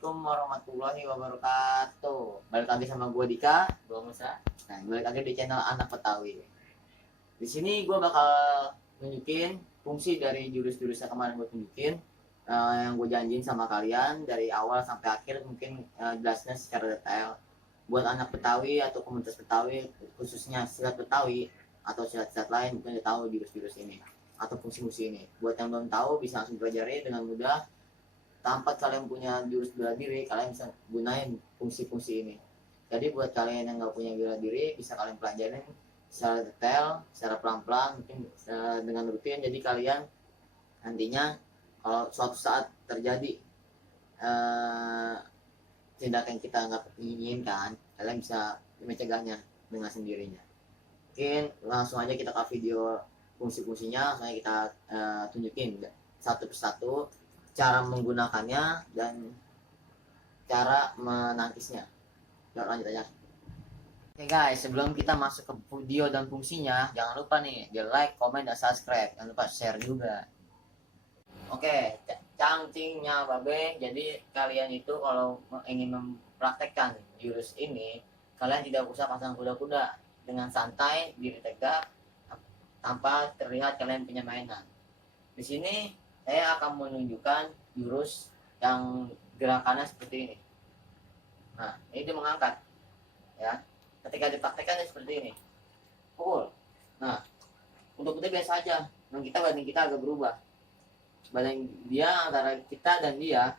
Assalamualaikum warahmatullahi wabarakatuh. Balik lagi sama gue Dika, gue Musa. Nah, balik lagi di channel Anak Betawi. Di sini gue bakal nunjukin fungsi dari jurus-jurus yang kemarin gue tunjukin, yang gue janjiin sama kalian dari awal sampai akhir, mungkin jelasnya secara detail. Buat anak Betawi atau komunitas Betawi, khususnya silat Betawi atau silat-silat lain, mungkin udah tahu jurus-jurus ini atau fungsi-fungsi ini. Buat yang belum tahu, bisa langsung pelajari dengan mudah. Tanpa kalian punya jurus bela diri, kalian bisa gunain fungsi-fungsi ini. Jadi buat kalian yang nggak punya bela diri, bisa kalian pelajarin secara detail, secara pelan-pelan, mungkin dengan rutin. Jadi kalian nantinya kalau suatu saat terjadi tindakan yang kita nggak inginkan, kalian bisa mencegahnya dengan sendirinya. Mungkin langsung aja kita ke video fungsi-fungsinya, langsung aja kita tunjukin satu persatu cara menggunakannya dan cara menangkisnya. Yuk lanjut aja. Oke guys, sebelum kita masuk ke video dan fungsinya, jangan lupa nih di like, komen, dan subscribe. Jangan lupa share juga. Oke, cangcingnya babe. Jadi kalian itu kalau ingin mempraktekkan jurus ini, kalian tidak usah pasang kuda-kuda. Dengan santai, diri tegak, tanpa terlihat kalian punya mainan. Di sini saya akan menunjukkan jurus yang gerakannya seperti ini. Nah, ini dia mengangkat, ya. Ketika dipraktekkan seperti ini, pukul. Nah, untuk kita biasa aja, dan badan kita agak berubah. Badan dia antara kita dan dia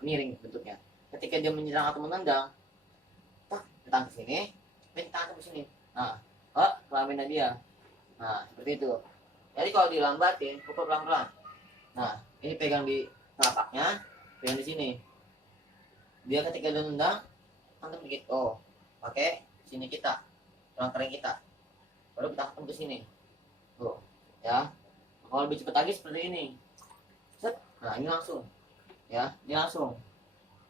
miring bentuknya. Ketika dia menyerang atau menendang, datang ke sini, datang ke sini. Nah, kelaminnya dia. Nah, seperti itu. Jadi kalau dilambatin, pukul pelan-pelan. Nah, ini pegang di telapaknya, pegang di sini. Dia ketika dia nendang, hantam dikit. Oh, pakai sini kita, tulang kering kita. Baru kita hantam ke sini. Tuh, ya. Kalau lebih cepat lagi seperti ini. Set. Nah, ini langsung. Ya, ini langsung.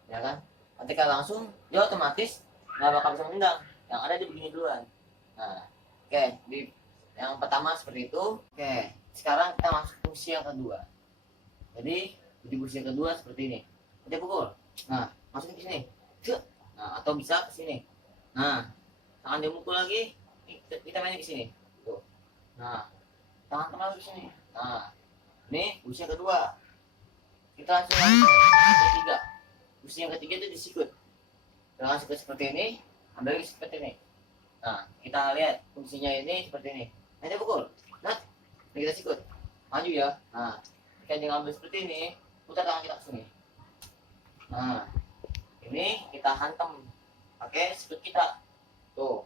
Ya kan? Ketika langsung, dia otomatis nggak bakal bisa menendang. Yang ada dia begini duluan. Nah, oke, di yang pertama seperti itu. Oke, sekarang kita masuk fungsi yang kedua. Jadi di fungsi yang kedua seperti ini. Kita pukul. Nah, masukin ke sini. Nah, atau bisa ke sini. Nah, tangan dia mukul lagi. Kita main ke sini. Tuh. Nah, tangan lagi ke sini. Nah, ini fungsi yang kedua. Kita langsung lagi ke ketiga. Fungsi yang ketiga itu disikut. Dengan sikut seperti ini, ambil lagi seperti ini. Nah, kita lihat fungsinya ini seperti ini. Nah, dia pukul. Nah, ini kita sikut. Maju ya. Nah, kita ngambil seperti ini, putar tangan kita ke sini. Nah, ini kita hantam pakai sikut kita. Tuh.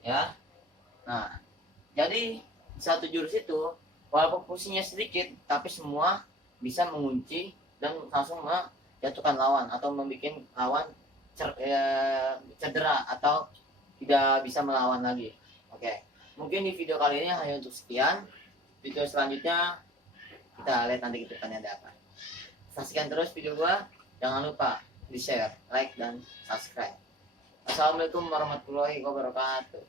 Ya. Nah, jadi satu jurus itu walaupun fungsinya sedikit, tapi semua bisa mengunci dan langsung menjatuhkan lawan atau membuat lawan cedera atau tidak bisa melawan lagi. Oke. Mungkin di video kali ini hanya untuk sekian. Video selanjutnya kita lihat nanti ke depannya ada apa. Saksikan terus video gua. Jangan lupa di share, like, dan subscribe. Assalamualaikum warahmatullahi wabarakatuh.